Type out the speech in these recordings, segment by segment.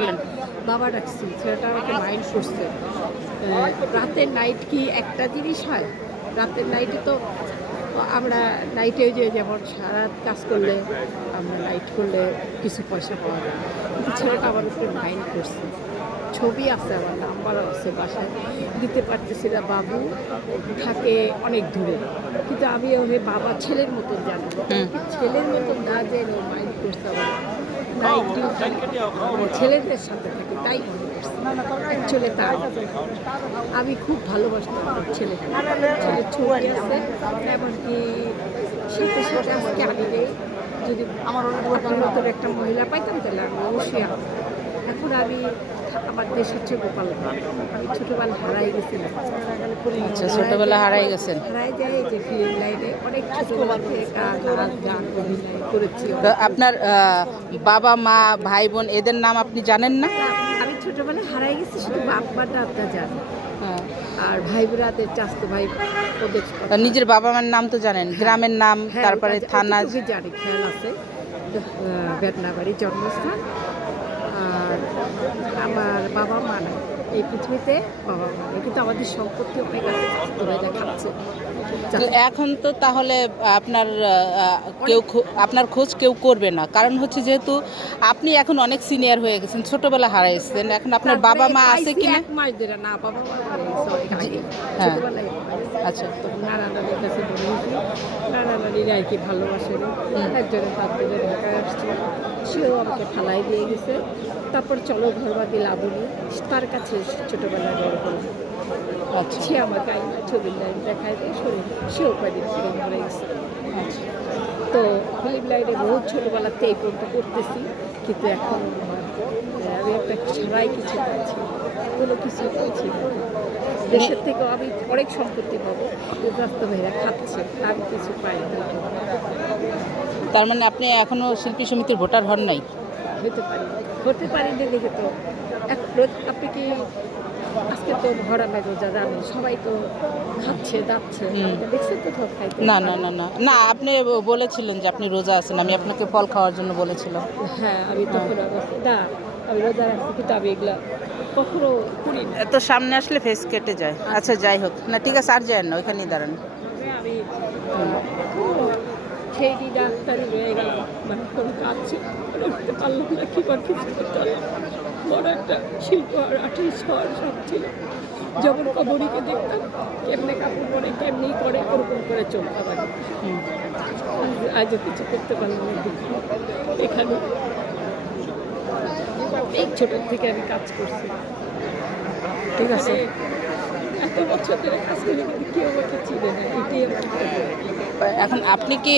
বলেন। বাবা ডাকছি, ছেলেটা আমাকে মাইন্ড করছে। রাতের নাইট কি একটা জিনিস হয়? রাতের নাইটে তো আমরা নাইটে যে যেমন সারা রাত কাজ করলে আমরা নাইট করলে কিছু পয়সা পাওয়া যায়, কিন্তু ছেলেটা আমার উপরে মাইন্ড করছে। ছবি আছে, আমার নাম্বারও আছে বাসায়, দিতে পারতেছি না। বাবু থাকে অনেক দূরে, কিন্তু আমি ওকে বাবা ছেলের মতন জানি, ছেলের মতন না জেনে মাইন্ড করছে আমার। নাইট ডিউটি ছেলেদের সাথে থাকে, তাই মনে করছে অ্যাকচুয়ালি তার। আমি খুব ভালোবাসতাম আমার ছেলেকে, ছেলের ছবি আছে, এমনকি সাথে সাথে আজকে আমি নেই। যদি আমার নতুন একটা মহিলা পাইতাম তাহলে আমি অবশ্যই এখন আমি আমার দেশের ছবি পালন। আমি ছোটোবেলা হারাই গেছিলাম। আচ্ছা, ছোটবেলা হারাই গেছেন। হারাই যায় এই যে ফিল্ম লাইনে অনেক ছোটোবেলা থেকে গান অভিনয় করেছি। তো আপনার বাবা মা ভাই বোন এদের নাম আপনি জানেন না? আমি ছোটোবেলায় হারাই গেছি, শুধু বাবার নামটা জানি। হ্যাঁ। আর ভাই বোনাদের চাস্তো ভাই ওদের নিজের বাবা মার নাম তো জানেন, গ্রামের নাম, তারপরে থানা জানি, খেয়াল আছে। বেদনাবাড়ি জন্মস্থান। আর আমার বাবা মা নাই এই পৃথিবীতে, বাবা মা নেই, কিন্তু আমাদের সম্পত্তি অনেক আছে, চাস্তো ভাইরা খাচ্ছে। এখন তো তাহলে আপনার কেউ আপনার খোঁজ কেউ করবে না, কারণ হচ্ছে যেহেতু আপনি এখন অনেক সিনিয়র হয়ে গেছেন, ছোটবেলা হারাইছেন, এখন আপনার বাবা মা আছে কি না? এক মাস ধরে না, বাবা মা মারা গেছে অনেক আগে। হ্যাঁ। ছোটবেলায় আচ্ছা। তখন নানা নানির কাছে বলেছি, নানা নানিরা আর কি ভালোবাসেন। একজনের হাত ধরে ঢাকায় আসছিল, সেও আমাকে ফালাই দিয়ে গেছে। তারপর চলো ঘরবাদি লাবণী, তার কাছে ছোটোবেলায় বড় করলাম। আচ্ছা। সে আমাকে ছবির লাইন দেখায় দিয়ে শরীর, সেও কয়দিন পরে মরে গেছে। আচ্ছা। তো ফিল্ম লাইনে বহু ছোটোবেলাতে এই পর্যন্ত করতেছি, কিন্তু এখন আমি একটা ছাড়াই কিছু পাচ্ছি, কোনো কিছু পাচ্ছি না। দেশের থেকেও আমি অনেক সম্পত্তি পাবো, রাস্তা ভাইরা খাচ্ছে, আমি কিছু পাই না। তার মানে আপনি এখনো শিল্পী সমিতির ভোটার হন নাই? হতে পারি না দেখে তো আপনি কি আজকে তো ভরা নাই, রোজা জানেন, সবাই তো খাচ্ছে যাচ্ছে, দেখছেন কোথাও খাইতে? না না না না না, আপনি বলেছিলেন যে আপনি রোজা আছেন, আমি আপনাকে ফল খাওয়ার জন্য বলেছিলাম। হ্যাঁ, আমি তখন না, আমি রোজা রাখছি, কিন্তু আমি এগুলা কখনো করি না। এত সামনে আসলে ফেস কেটে যায়। আচ্ছা, যাই হোক না, ঠিক আছে, আর যায় না, ওইখানেই দাঁড়ান। আমি সেই দিন ডাক্তারি হয়ে গেলাম, মানে কোনো কাজ করতে পারলাম না, কি বা কিছু করতে পারলাম। বড় একটা শিল্প আর্টিস্ট হওয়ার সব ছিল। যেমন কবরীকে দেখতাম কেমনে কাপড় পরে, কেমনি করে, ওরকম করে চলতে পারি। আজও কিছু করতে পারলাম না, দুঃখ। এখানে এই ছোটোর থেকে আমি কাজ করছি, ঠিক আছে। এত বছর ধরে কাজ করি, কিন্তু কেউ আমাকে চিনে না, এটাই আমার। এখন আপনি কি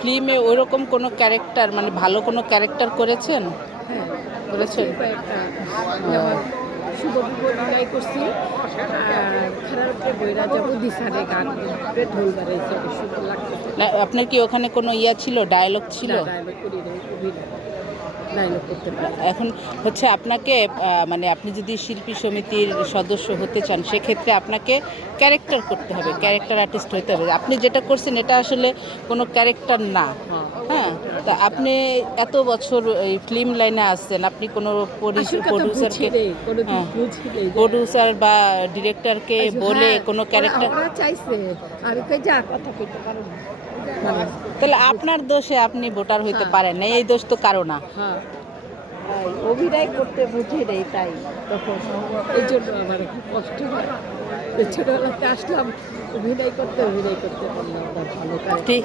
ফিল্মে ওইরকম কোনো ক্যারেক্টার, মানে ভালো কোনো ক্যারেক্টার করেছেন? হ্যাঁ, করেছেন। কয়েকটা যেমন শুভ অভিনয় করছি, আর খারাপে বইরা যাবো দিশারে গান ঢোল বাড়াইছে, অনেক সুন্দর লাগছে। না, আপনার কি ওখানে কোনো ইয়া ছিল, ডায়লগ ছিল? ডায়লগ করি নাই, অভিনয় ডায়লগ করতে পারি। এখন হচ্ছে আপনাকে মানে আপনি যদি শিল্পী সমিতির সদস্য হতে চান, সেক্ষেত্রে আপনাকে ক্যারেক্টার করতে হবে, ক্যারেক্টার আর্টিস্ট হতে হবে। আপনি যেটা করছেন এটা আসলে কোনো ক্যারেক্টার না। হ্যাঁ, তা আপনি এত বছর এই ফিল্ম লাইনে আসছেন, আপনি কোনো প্রডিউসারকে, হ্যাঁ, প্রডিউসার বা ডিরেক্টরকে বলে কোনো ক্যারেক্টার, চাইছে আমি কই যা কথা কইতে পারো না, তাহলে আপনার দোষে আপনি ভোটার হইতে পারেন না, এই দোষ তো কারো না। হ্যাঁ, অভিনয় করতে বুঝি নেই, তাই তখন এই জন্য আমার খুব কষ্ট হয়। ছোটোবেলাতে আসলাম, অভিনয় করতে পারলাম না ভালো। ঠিক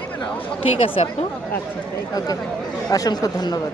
ঠিক আছে আপু। আচ্ছা, ওকে, অসংখ্য ধন্যবাদ।